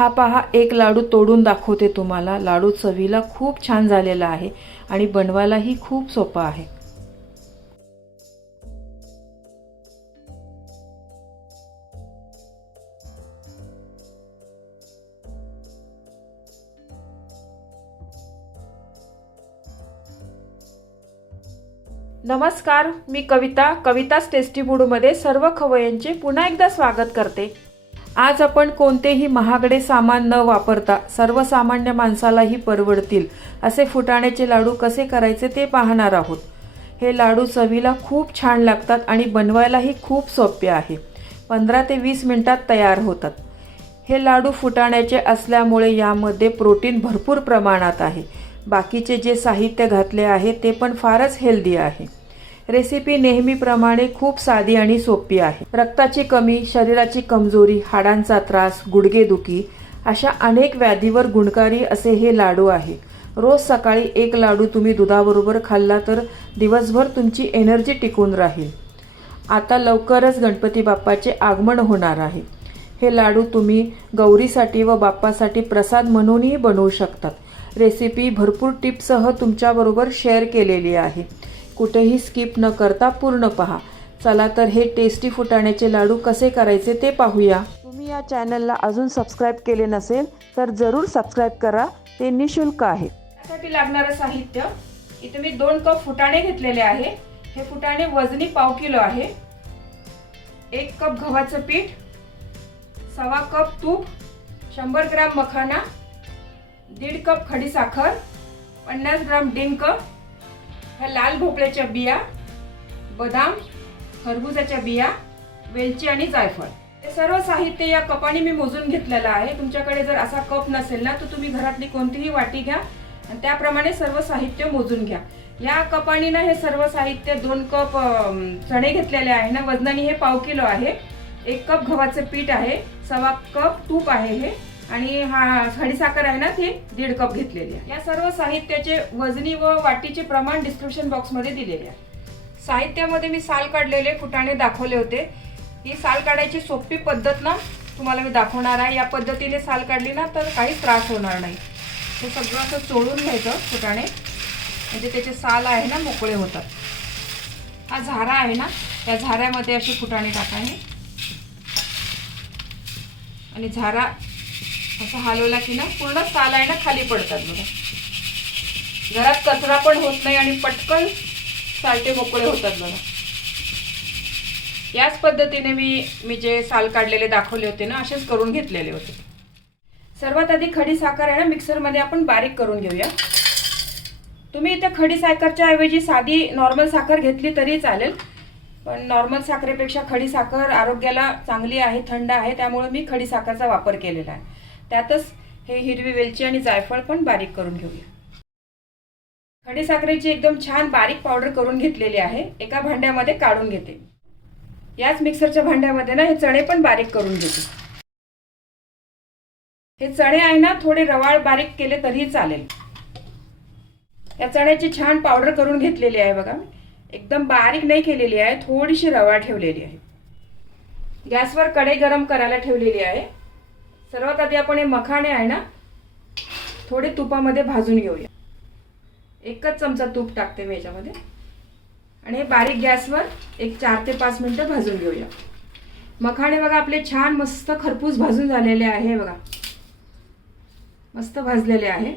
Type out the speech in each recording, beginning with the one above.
हा पहा एक लाडू तोडून दाखवते तुम्हाला. लाडू चवीला खूप छान झालेला आहे आणि बनवायलाही खूप सोपा आहे. नमस्कार मी कविता. कविताच टेस्टी फूडमध्ये सर्व खवयांचे पुन्हा एकदा स्वागत करते. आज आपण कोणतेही महागडे सामान न वापरता सर्वसामान्य माणसालाही परवडतील असे फुटाण्याचे लाडू कसे करायचे ते पाहणार आहोत. हे लाडू चवीला खूप छान लागतात आणि बनवायलाही खूप सोपे आहे. पंधरा ते वीस मिनटात तयार होतात. हे लाडू फुटाण्याचे असल्यामुळे यामध्ये प्रोटीन भरपूर प्रमाणात आहे. बाकीचे जे साहित्य घातले आहे ते पण फारच हेल्दी आहे. रेसिपी नेहमीप्रमाणे खूप साधी आणि सोपी आहे. रक्ताची कमी शरीराची कमजोरी हाडांचा त्रास गुडघेदुखी अशा अनेक व्याधीवर गुणकारी असे हे लाडू आहे. रोज सकाळी एक लाडू तुम्ही दुधाबरोबर खाल्ला तर दिवसभर तुमची एनर्जी टिकून राहील. आता लवकरच गणपती बाप्पाचे आगमन होणार आहे. हे लाडू तुम्ही गौरीसाठी व बाप्पासाठी प्रसाद म्हणूनही बनवू शकतात. रेसिपी भरपूर टिपसह तुमच्याबरोबर शेअर केलेली आहे. कुठेही स्किप न करता पूर्ण पहा. चला तर हे टेस्टी फुटाण्याचे लाडू कसे करायचे ते पाहूया. तुम्ही या चॅनलला अजून सबस्क्राईब केले नसेल तर जरूर सबस्क्राईब करा. ते निशुल्क आहे. त्यासाठी लागणारं साहित्य. इथे मी दोन कप फुटाणे घेतलेले आहे. हे फुटाणे वजनी पाव किलो आहे. एक कप गव्हाचं पीठ सवा कप तूप शंभर ग्राम मखाना दीड कप खडीसाखर पन्नास ग्राम डिंक ह्या लाल भोपळ्याच्या बिया बदाम खरबुजाच्या बिया वेलची आणि जायफळ. हे सर्व साहित्य या कपाने मी मोजून घेतलेलं आहे. तुमच्याकडे जर असा कप नसेल ना तर तुम्ही घरातली कोणतीही वाटी घ्या आणि त्याप्रमाणे सर्व साहित्य मोजून घ्या. या कपाणीनं हे सर्व साहित्य दोन कप चणे घेतलेले आहे ना वजनाने हे पाव किलो आहे. एक कप गव्हाचं पीठ आहे सवा कप तूप आहे हे. आणि हा खडीसाखर आहे ना ती दीड कप घेतलेली आहे. या सर्व साहित्याचे वजनी व वाटीचे प्रमाण डिस्क्रिप्शन बॉक्समध्ये दिलेले आहे. साहित्यामध्ये मी साल काढलेले फुटाणे दाखवले होते. ही साल काढायची सोपी पद्धत ना तुम्हाला मी दाखवणार आहे. या पद्धतीने साल काढली ना तर काही त्रास होणार नाही. हे सगळं असं चोळून घ्यायचं फुटाणे म्हणजे त्याचे साल आहे ना मोकळे होतात. हा झारा आहे ना या झाऱ्यामध्ये असे फुटाणे टाकाने आणि झारा असं हलवला की ना पूर्ण साल आहे ना खाली पडतात बघा. घरात कचरा पण होत नाही आणि पटकन सालटे मोकळे होतात बघा. याच पद्धतीने मी मी जे साल काढलेले दाखवले होते ना असेच करून घेतलेले होते. सर्वात आधी खडी साखर आहे ना मिक्सरमध्ये आपण बारीक करून घेऊया. तुम्ही इथे खडी साखरच्या ऐवजी साधी नॉर्मल साखर घेतली तरी चालेल. पण नॉर्मल साखरेपेक्षा खडी साखर आरोग्याला चांगली आहे थंड आहे त्यामुळे मी खडी साखरचा वापर केलेला आहे. त्यातच हे हिरवी वेलची आणि जायफळ पण बारीक करून घेऊया. खडी साखरेची एकदम छान बारीक पावडर करून घेतलेली आहे. एका भांड्यामध्ये काढून घेते. याच मिक्सरच्या भांड्यामध्ये ना हे चणे पण बारीक करून घेते. हे चणे आहे ना थोडे रवाळ बारीक केले तरीही चालेल. या चण्याची छान पावडर करून घेतलेली आहे बघा. एकदम बारीक नाही केलेली आहे थोडीशी रवा ठेवलेली आहे. गॅसवर कढई गरम करायला ठेवलेली आहे. सर्वात आधी आपण हे मखाणे आहे ना थोडे तुपामध्ये भाजून घेऊया. एकच चमचा तूप टाकते मी याच्यामध्ये. आणि हे बारीक गॅसवर एक चार ते पाच मिनटं भाजून घेऊया. मखाणे बघा आपले छान मस्त खरपूस भाजून झालेले आहे बघा. मस्त भाजलेले आहे.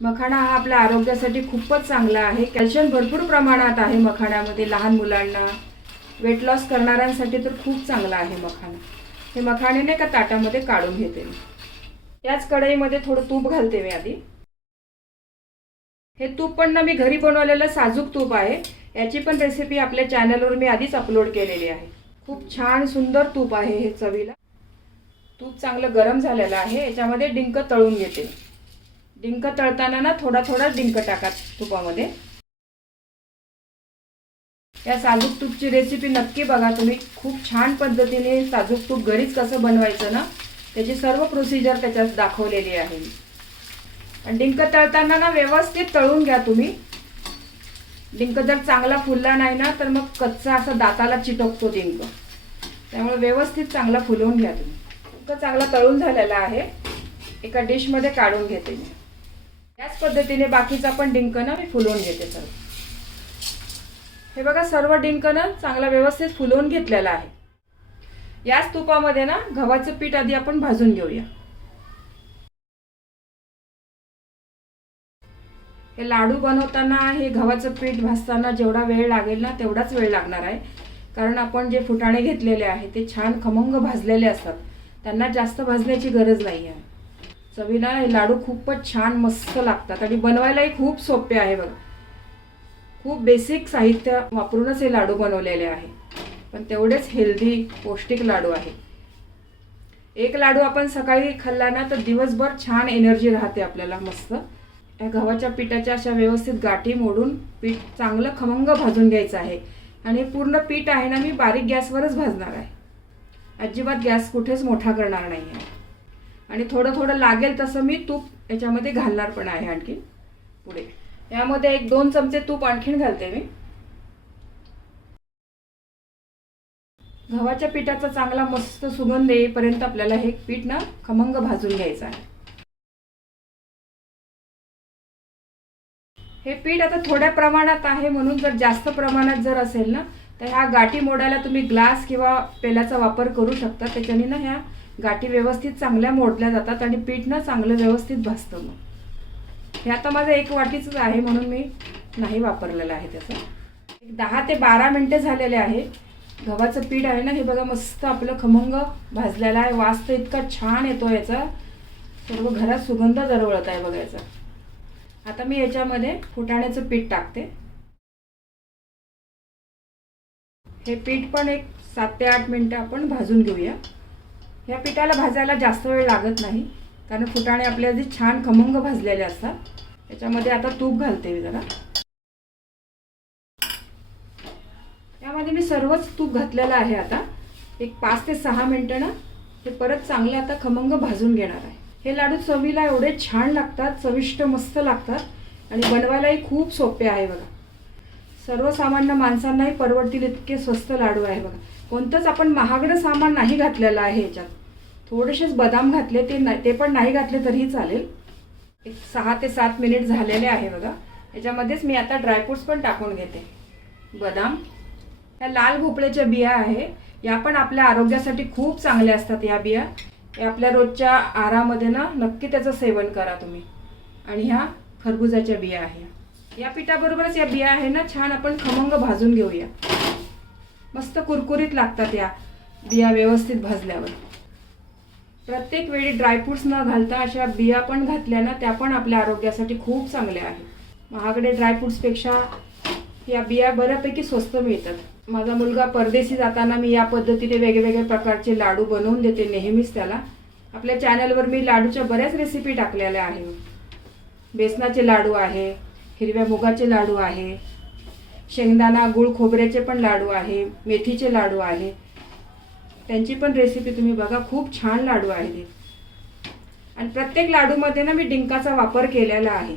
मखाणा हा आपल्या आरोग्यासाठी खूपच चांगला आहे. कॅल्शियम भरपूर प्रमाणात आहे मखाण्यामध्ये लहान मुलांना. वेट लॉस करणाऱ्यांसाठी तर खूप चांगला आहे मखाणा. हे मखाणे नाही का ताटामध्ये काढून घेते याच कढईमध्ये थोडं तूप घालते मी आधी. हे तूप पण ना मी घरी बनवलेलं साजूक तूप आहे. याची पण रेसिपी आपल्या चॅनलवर मी आधीच अपलोड केलेली आहे. खूप छान सुंदर तूप आहे हे चवीला. तूप चांगलं गरम झालेलं आहे. याच्यामध्ये डिंक तळून घेते डिंक तळताना ना थोडा थोडा डिंक टाका तुपामध्ये. या साजूक तूपची रेसिपी नक्की बघा तुम्ही. खूप छान पद्धतीने साजूक तूप घरीच कसं बनवायचं ना त्याची सर्व प्रोसिजर त्याच्यात दाखवलेली आहे. आणि डिंक तळताना ना व्यवस्थित तळून घ्या तुम्ही. डिंक जर चांगला फुलला नाही ना तर मग कच्चा असा दाताला चिटकतो डिंक. त्यामुळे व्यवस्थित चांगला फुलवून घ्या तुम्ही. डिंक चांगला तळून झालेला आहे. एका डिशमध्ये काढून घेते मी. त्याच पद्धतीने बाकीचा पण डिंक ना मी फुलवून घेते सर्व. हे बघा सर्व डिंक ना चांगला व्यवस्थित फुलवून घेतलेला आहे. याच तुपामध्ये ना गव्हाचं पीठ आधी आपण भाजून घेऊया. हे लाडू बनवताना हे गव्हाचं पीठ भाजताना जेवढा वेळ लागेल ना तेवढाच वेळ लागणार आहे. कारण आपण जे फुटाणे घेतलेले आहे ते छान खमंग भाजलेले असतात. त्यांना जास्त भाजण्याची गरज नाही आहे. चवीला हे लाडू खूपच छान मस्त लागतात आणि बनवायलाही खूप सोपे आहे बघा. खूप बेसिक साहित्य वापरूनच हे लाडू बनवलेले आहे. पण तेवढेच हेल्दी पौष्टिक लाडू आहे. एक लाडू आपण सकाळी खाल्ला ना तर दिवसभर छान एनर्जी राहते आपल्याला मस्त. या गव्हाच्या पिठाच्या अशा व्यवस्थित गाठी मोडून पीठ चांगलं खमंग भाजून घ्यायचं आहे. आणि पूर्ण पीठ आहे ना मी बारीक गॅसवरच भाजणार आहे. अजिबात गॅस कुठेच मोठा करणार नाही आहे आणि थोडं थोडं लागेल तसं मी तूप याच्यामध्ये घालणार पण आहे आणखी. पुढे. यामध्ये एक दोन चमचे तूप आणखीन घालते मी. गव्हाच्या पिठाचा चांगला मस्त सुगंध येईपर्यंत आपल्याला हे पीठ ना खमंग भाजून घ्यायचं आहे. हे पीठ आता थोड्या प्रमाणात आहे म्हणून जर जास्त प्रमाणात जर असेल ना तर ह्या गाठी मोडायला तुम्ही ग्लास किंवा पेल्याचा वापर करू शकता. त्याच्याने ना ह्या गाठी व्यवस्थित चांगल्या मोडल्या जातात आणि पीठ ना चांगलं व्यवस्थित भाजतं मग. हे आता माझं एक वाटीचंच आहे म्हणून मी नाही वापरलेलं आहे त्याचं. एक दहा ते बारा मिनटे झालेले आहे. गव्हाचं पीठ आहे ना हे बघा मस्त आपलं खमंग भाजलेलं आहे. वास तर इतका छान येतो याचा. सर्व घरात सुगंध दरवळत आहे बघायचा आता मी याच्यामध्ये फुटाण्याचं पीठ टाकते. हे पीठ पण एक सात ते आठ मिनटं आपण भाजून घेऊया. ह्या पिठाला भाजायला जास्त वेळ लागत नाही. कारण फुटाणे आपले आधी छान खमंग भाजलेले असतात. त्याच्यामध्ये आता तूप घालते मी जरा. यामध्ये मी सर्वच तूप घातलेलं आहे आता. एक पाच ते सहा मिनटं ना हे परत चांगले आता खमंग भाजून घेणार आहे. हे लाडू चवीला एवढे छान लागतात चविष्ट मस्त लागतात आणि बनवायलाही खूप सोपे आहे बघा. सर्वसामान्य माणसांनाही परवडतील इतके स्वस्त लाडू आहे बघा. कोणतंच आपण महागडं सामान नाही घातलेलं आहे याच्यात थोडेसेच बदाम घातले ते नाही ते पण नाही घातले तरीही चालेल. एक सहा ते सात मिनिट झालेले आहे बघा. याच्यामध्येच मी आता ड्रायफ्रुट्स पण टाकून घेते. बदाम. ह्या लाल भोपळ्याच्या बिया आहे. या पण आपल्या आरोग्यासाठी खूप चांगल्या असतात या बिया. या आपल्या रोजच्या आहारामध्ये ना नक्की त्याचं सेवन करा तुम्ही. आणि ह्या खरबुजाच्या बिया आहे. या पिठाबरोबरच या बिया आहे ना छान आपण खमंग भाजून घेऊया. मस्त कुरकुरीत लागतात या बिया व्यवस्थित भाजल्यावर. प्रत्येक वेळी ड्रायफ्रुट्स न घालता अशा बिया पण घातल्या ना त्या पण आपल्या आरोग्यासाठी खूप चांगल्या आहेत. महागडे ड्रायफ्रुट्सपेक्षा या बिया बऱ्यापैकी स्वस्त मिळतात. माझा मुलगा परदेशी जाताना मी या पद्धतीने वेगवेगळ्या प्रकारचे लाडू बनवून देते नेहमीच त्याला. आपल्या चॅनलवर मी लाडूच्या बऱ्याच रेसिपी टाकलेल्या आहे बेसनाचे लाडू आहे हिरव्या मुगाचे लाडू आहे शेंगदाणा गुळ खोबऱ्याचे पण लाडू आहे मेथीचे लाडू आहे. त्यांची पण रेसिपी तुम्ही बघा खूप छान लाडू आहे ते आणि प्रत्येक लाडूमध्ये ना मी डिंकाचा वापर केलेला आहे.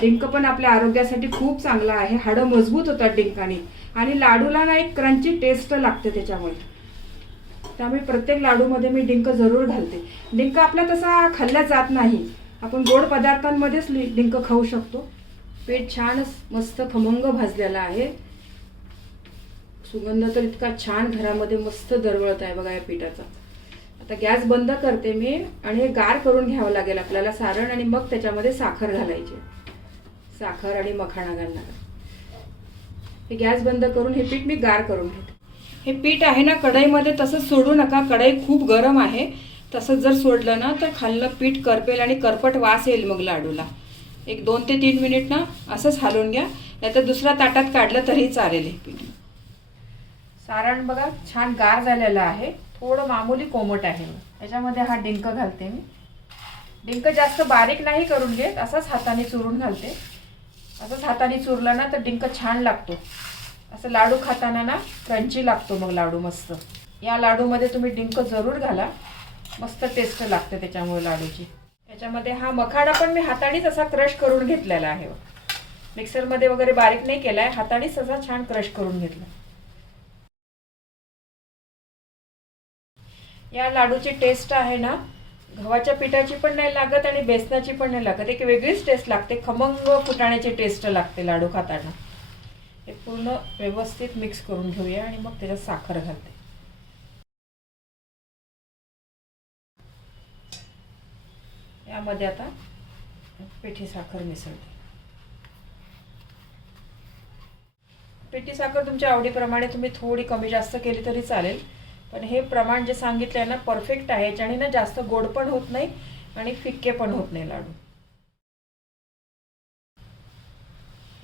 डिंक पण आपल्या आरोग्यासाठी खूप चांगला आहे. हाडं मजबूत होतात डिंकाने. आणि लाडूला ना एक क्रंची टेस्ट लागते त्याच्यामुळे. त्यामुळे प्रत्येक लाडूमध्ये मी डिंक जरूर घालते. डिंक आपला तसा खाल्ला जात नाही. आपण गोड पदार्थांमध्येच लि- डिंक खाऊ शकतो. पेट छानच मस्त खमंग भाजलेला आहे. सुगंध तर इतका छान घरामध्ये मस्त दरवळत आहे बघा या पिठाचा. आता गॅस बंद करते मी आणि हे गार करून घ्यावं लागेल आपल्याला सारण आणि मग त्याच्यामध्ये साखर घालायची. साखर आणि मखाणा घालणार. हे गॅस बंद करून हे पीठ मी गार करून घेते. हे पीठ आहे ना कढईमध्ये तसं सोडू नका कढई खूप गरम आहे. तसंच जर सोडलं ना तर खाल्लं पीठ करपेल आणि करपट वास येईल मग लाडूला. एक दोन ते तीन मिनिट ना असंच हालून घ्या नाहीतर दुसऱ्या ताटात काढलं तरी चालेल हे पीठ. सारण बघा छान गार झालेलं आहे. थोडं मामूली कोमट आहे. याच्यामध्ये हा डिंक घालते मी. डिंक जास्त बारीक नाही करून घेत असंच हाताने चुरून घालते. असंच हाताने चुरला ना तर डिंक छान लागतो. असं लाडू खाताना ना क्रंची लागतो मग लाडू मस्त. या लाडूमध्ये तुम्ही डिंक जरूर घाला. मस्त टेस्ट लागते त्याच्यामुळे लाडूची. त्याच्यामध्ये हा मखाडा पण मी हातानेच असा क्रश करून घेतलेला आहे. मिक्सरमध्ये वगैरे बारीक नाही केला आहे हातानेच असा छान क्रश करून घेतला. या लाडूची टेस्ट आहे ना गव्हाच्या पिठाची पण नाही लागत आणि बेसनाची पण नाही लागत. एक वेगळीच टेस्ट लागते. खमंग फुटाण्याची टेस्ट लागते लाडू खाताना. हे पूर्ण व्यवस्थित मिक्स करून घेऊया आणि मग त्याच्यात साखर घालते. यामध्ये आता पिठी साखर मिसळते. पिठी साखर तुमच्या आवडीप्रमाणे तुम्ही थोडी कमी जास्त केली तरी चालेल. पण हे प्रमाण जे सांगितलं आहे ना परफेक्ट आहे. याच्याने ना जास्त गोड पण होत नाही आणि फिक्के पण होत नाही लाडू.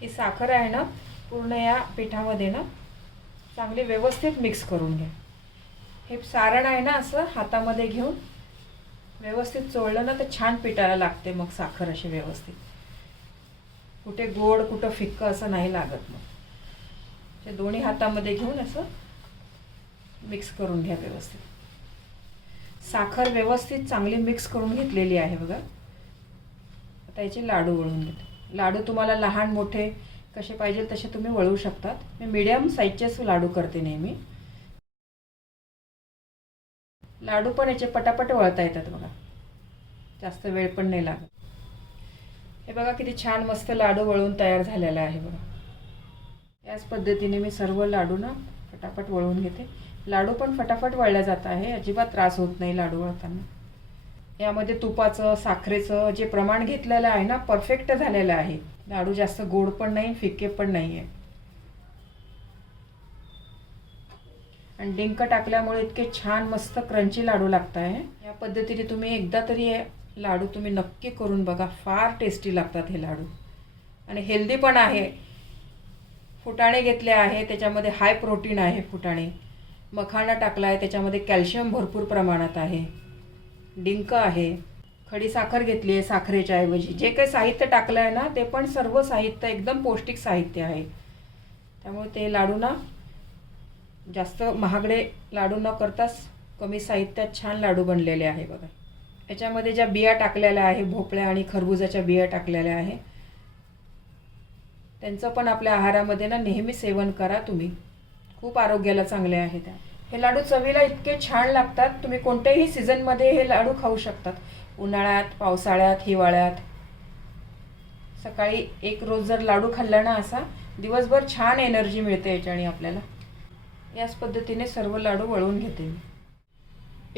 ही साखर आहे ना पूर्ण या पिठामध्ये ना चांगली व्यवस्थित मिक्स करून घ्या. हे सारण आहे ना असं हातामध्ये घेऊन व्यवस्थित चोळलं ना तर छान पिठाला लागते मग साखर अशी व्यवस्थित. कुठे गोड कुठं फिक्क असं नाही लागत मग. ते दोन्ही हातामध्ये घेऊन असं मिक्स करून घ्या व्यवस्थित. साखर व्यवस्थित चांगली मिक्स करून घेतलेली आहे बघा. आता याचे लाडू वळून घेते. लाडू तुम्हाला लहान मोठे कसे पाहिजे तसे तुम्ही वळवू शकतात. मी मीडियम साईजचेच लाडू करते नेहमी. लाडू पण याचे पटापट वळता येतात बघा. जास्त वेळ पण नाही लागत. हे बघा किती छान मस्त लाडू वळून तयार झालेला आहे बघा. याच पद्धतीने मी सर्व लाडू ना पटापट वळवून घेते. लाडू पण फटाफट वळल्या जात आहे. अजिबात त्रास होत नाही लाडू वळताना. यामध्ये तुपाचं साखरेचं जे प्रमाण घेतलेलं आहे ना परफेक्ट झालेलं आहे. लाडू जास्त गोड पण नाही फिके पण नाही आहे आणि डिंक टाकल्यामुळे इतके छान मस्त क्रंची लाडू लागत आहे. या पद्धतीने तुम्ही एकदा तरी लाडू तुम्ही नक्की करून बघा. फार टेस्टी लागतात हे लाडू. आणि हेल्दी पण आहे. फुटाणे घेतले आहे. त्याच्यामध्ये हाय प्रोटीन आहे फुटाणे. मखाणा टाकला आहे त्याच्यामध्ये कॅल्शियम भरपूर प्रमाणात आहे. डिंक आहे. खडी साखर घेतली आहे साखरेच्या ऐवजी. जे काही साहित्य टाकलं आहे ना ते पण सर्व साहित्य एकदम पौष्टिक साहित्य आहे. त्यामुळे ते लाडू ना जास्त महागडे लाडू न करताच कमी साहित्यात छान लाडू बनलेले आहे बघा. याच्यामध्ये ज्या बिया टाकलेल्या आहे भोपळ्या आणि खरबुजाच्या बिया टाकलेल्या आहे. त्यांचं पण आपल्या आहारामध्ये ना नेहमी सेवन करा तुम्ही. खूप आरोग्याला चांगले आहे त्या. हे लाडू चवीला इतके छान लागतात तुम्ही कोणत्याही सीझनमध्ये हे लाडू खाऊ शकतात. उन्हाळ्यात पावसाळ्यात हिवाळ्यात. सकाळी एक रोज जर लाडू खाल्ला ना असा दिवसभर छान एनर्जी मिळते याच्याने आपल्याला. याच पद्धतीने सर्व लाडू वळवून घेते मी.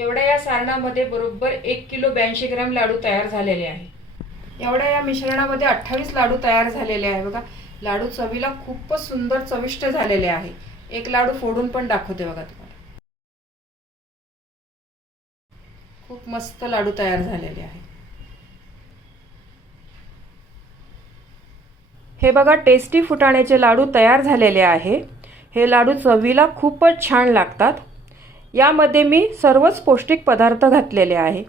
एवढ्या या सारणामध्ये बरोबर एक किलो ब्याऐंशी ग्रॅम लाडू तयार झालेले आहे. एवढ्या या मिश्रणामध्ये अठ्ठावीस लाडू तयार झालेले आहे. बघा लाडू चवीला खूपच सुंदर चविष्ट झालेले आहे. एक लाडू फोडून पण दाखवते बघा तुम्हाला. खूप मस्त लाडू तयार झालेले आहे. हे बघा टेस्टी फुटाण्याचे लाडू तयार झालेले आहे. हे लाडू चवीला खूपच छान लागतात. यामध्ये मी सर्वच पौष्टिक पदार्थ घातलेले आहे.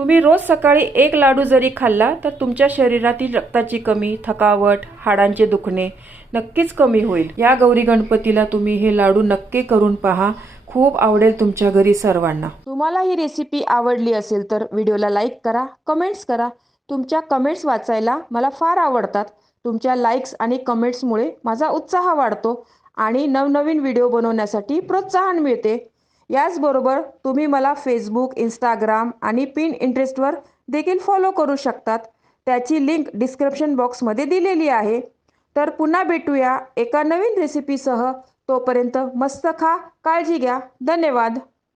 तुम्ही रोज सकाळी एक लाडू जरी खाल्ला तर तुमच्या शरीरातील रक्ताची कमी थकावट हाडांचे दुखणे नक्कीच कमी होईल. या गौरी गणपतीला तुम्ही हे लाडू नक्की करून पहा. खूप आवडेल तुमच्या घरी सर्वांना. तुम्हाला ही रेसिपी आवडली असेल तर व्हिडिओला लाईक करा कमेंट्स करा. तुमच्या कमेंट्स वाचायला मला फार आवडतात. तुमच्या लाईक्स आणि कमेंट्समुळे माझा उत्साह वाढतो आणि नवनवीन व्हिडिओ बनवण्यासाठी प्रोत्साहन मिळते. याचबरोबर तुम्ही मला फेसबुक इंस्टाग्राम आणि पिन इंटरेस्टवर देखील फॉलो करू शकतात. त्याची लिंक डिस्क्रिप्शन बॉक्समध्ये दिलेली आहे. तर पुन्हा भेटूया एका नवीन रेसिपीसह तोपर्यंत मस्त खा काळजी घ्या. धन्यवाद.